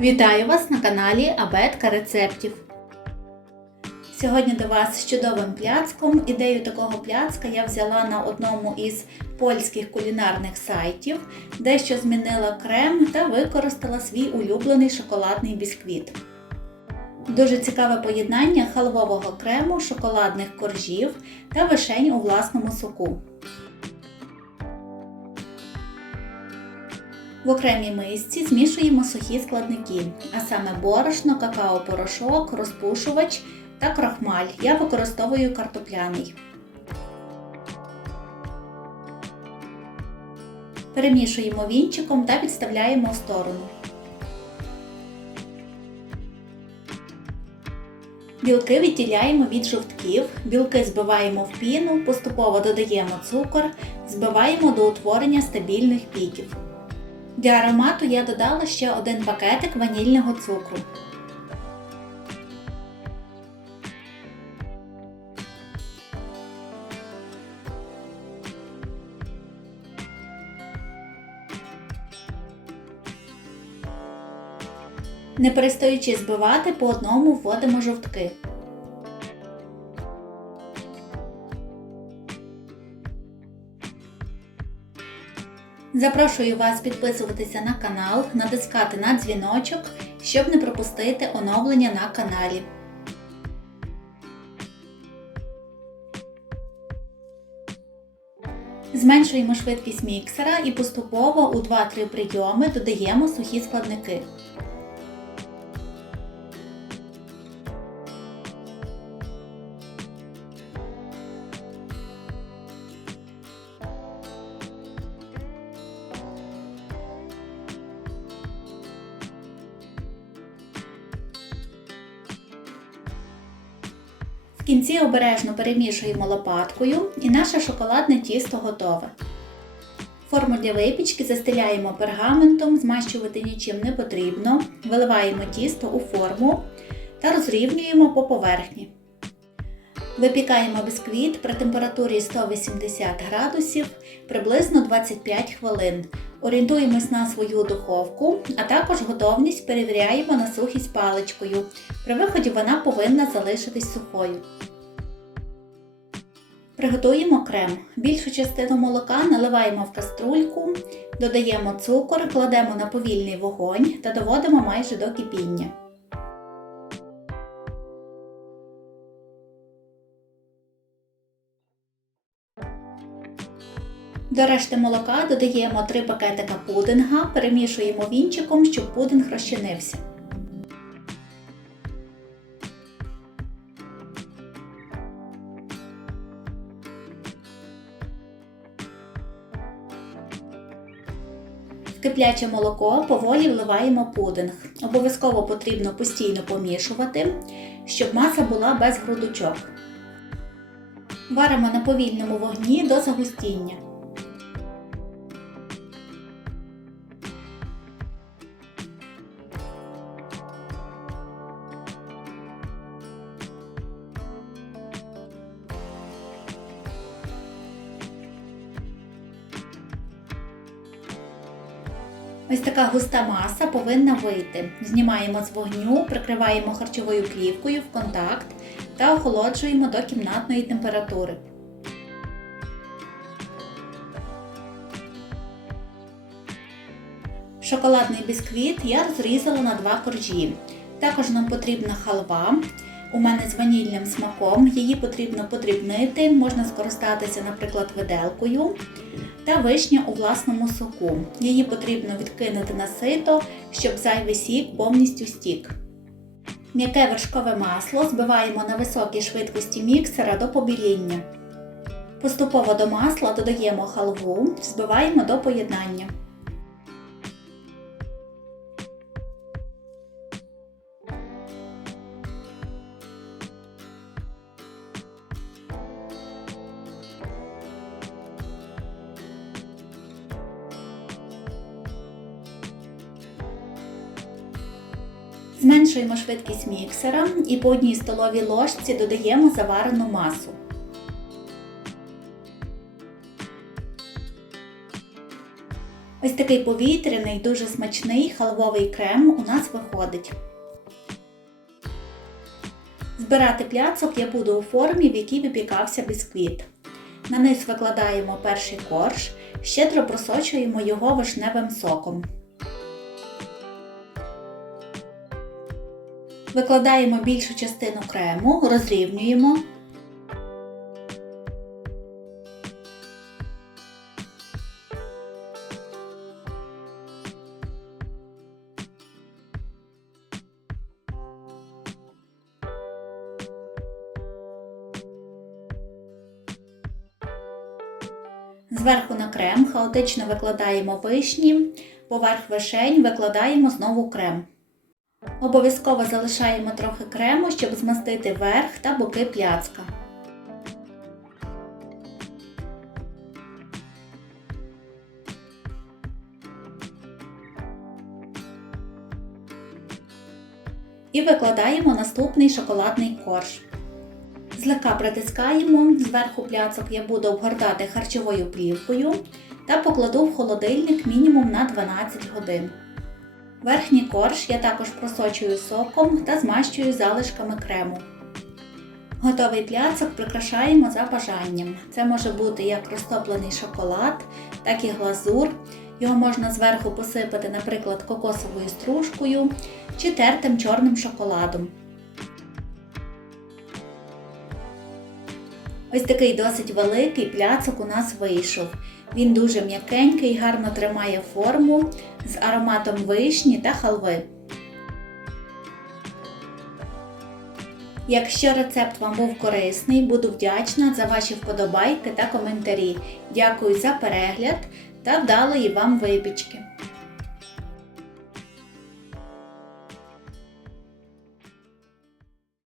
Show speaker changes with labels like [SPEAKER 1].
[SPEAKER 1] Вітаю вас на каналі Абетка рецептів. Сьогодні до вас з чудовим пляцком. Ідею такого пляцка я взяла на одному із польських кулінарних сайтів, дещо змінила крем та використала свій улюблений шоколадний бісквіт. Дуже цікаве поєднання халвового крему, шоколадних коржів та вишень у власному соку. В окремій мисці змішуємо сухі складники, а саме борошно, какао-порошок, розпушувач та крохмаль. Я використовую картопляний. Перемішуємо вінчиком та відставляємо в сторону. Білки відділяємо від жовтків, білки збиваємо в піну, поступово додаємо цукор, збиваємо до утворення стабільних піків. Для аромату я додала ще один пакетик ванільного цукру. Не перестаючи збивати, по одному вводимо жовтки. Запрошую вас підписуватися на канал, натискати на дзвіночок, щоб не пропустити оновлення на каналі. Зменшуємо швидкість міксера і поступово у 2-3 прийоми додаємо сухі складники. В кінці обережно перемішуємо лопаткою і наше шоколадне тісто готове. Форму для випічки застеляємо пергаментом, змащувати нічим не потрібно, виливаємо тісто у форму та розрівнюємо по поверхні. Випікаємо бісквіт при температурі 180 градусів приблизно 25 хвилин. Орієнтуємось на свою духовку, а також готовність перевіряємо на сухість паличкою. При виході вона повинна залишитись сухою. Приготуємо крем. Більшу частину молока наливаємо в каструльку, додаємо цукор, кладемо на повільний вогонь та доводимо майже до кипіння. До решти молока додаємо 3 пакетика пудинга, перемішуємо вінчиком, щоб пудинг розчинився. В кипляче молоко поволі вливаємо пудинг. Обов'язково потрібно постійно помішувати, щоб маса була без грудочок. Варимо на повільному вогні до загустіння. Ось така густа маса повинна вийти. Знімаємо з вогню, прикриваємо харчовою плівкою в контакт та охолоджуємо до кімнатної температури. Шоколадний бісквіт я розрізала на два коржі. Також нам потрібна халва. У мене з ванільним смаком. Її потрібно подрібнити, можна скористатися, наприклад, виделкою та вишня у власному соку. Її потрібно відкинути на сито, щоб зайвий сік повністю стік. М'яке вершкове масло збиваємо на високій швидкості міксера до побіління. Поступово до масла додаємо халву, збиваємо до поєднання. Зменшуємо швидкість міксера і по одній столовій ложці додаємо заварену масу. Ось такий повітряний, дуже смачний халвовий крем у нас виходить. Збирати пляцок я буду у формі, в якій випікався бісквіт. На низ викладаємо перший корж, щедро просочуємо його вишневим соком. Викладаємо більшу частину крему, розрівнюємо. Зверху на крем хаотично викладаємо вишні, поверх вишень викладаємо знову крем. Обов'язково залишаємо трохи крему, щоб змастити верх та боки пляцка. І викладаємо наступний шоколадний корж. Злегка притискаємо, зверху пляцок я буду обгортати харчовою плівкою та покладу в холодильник мінімум на 12 годин. Верхній корж я також просочую соком та змащую залишками крему. Готовий пляцок прикрашаємо за бажанням. Це може бути як розтоплений шоколад, так і глазур. Його можна зверху посипати, наприклад, кокосовою стружкою чи тертим чорним шоколадом. Ось такий досить великий пляцок у нас вийшов. Він дуже м'якенький, гарно тримає форму з ароматом вишні та халви. Якщо рецепт вам був корисний, буду вдячна за ваші вподобайки та коментарі. Дякую за перегляд та вдалої вам випічки!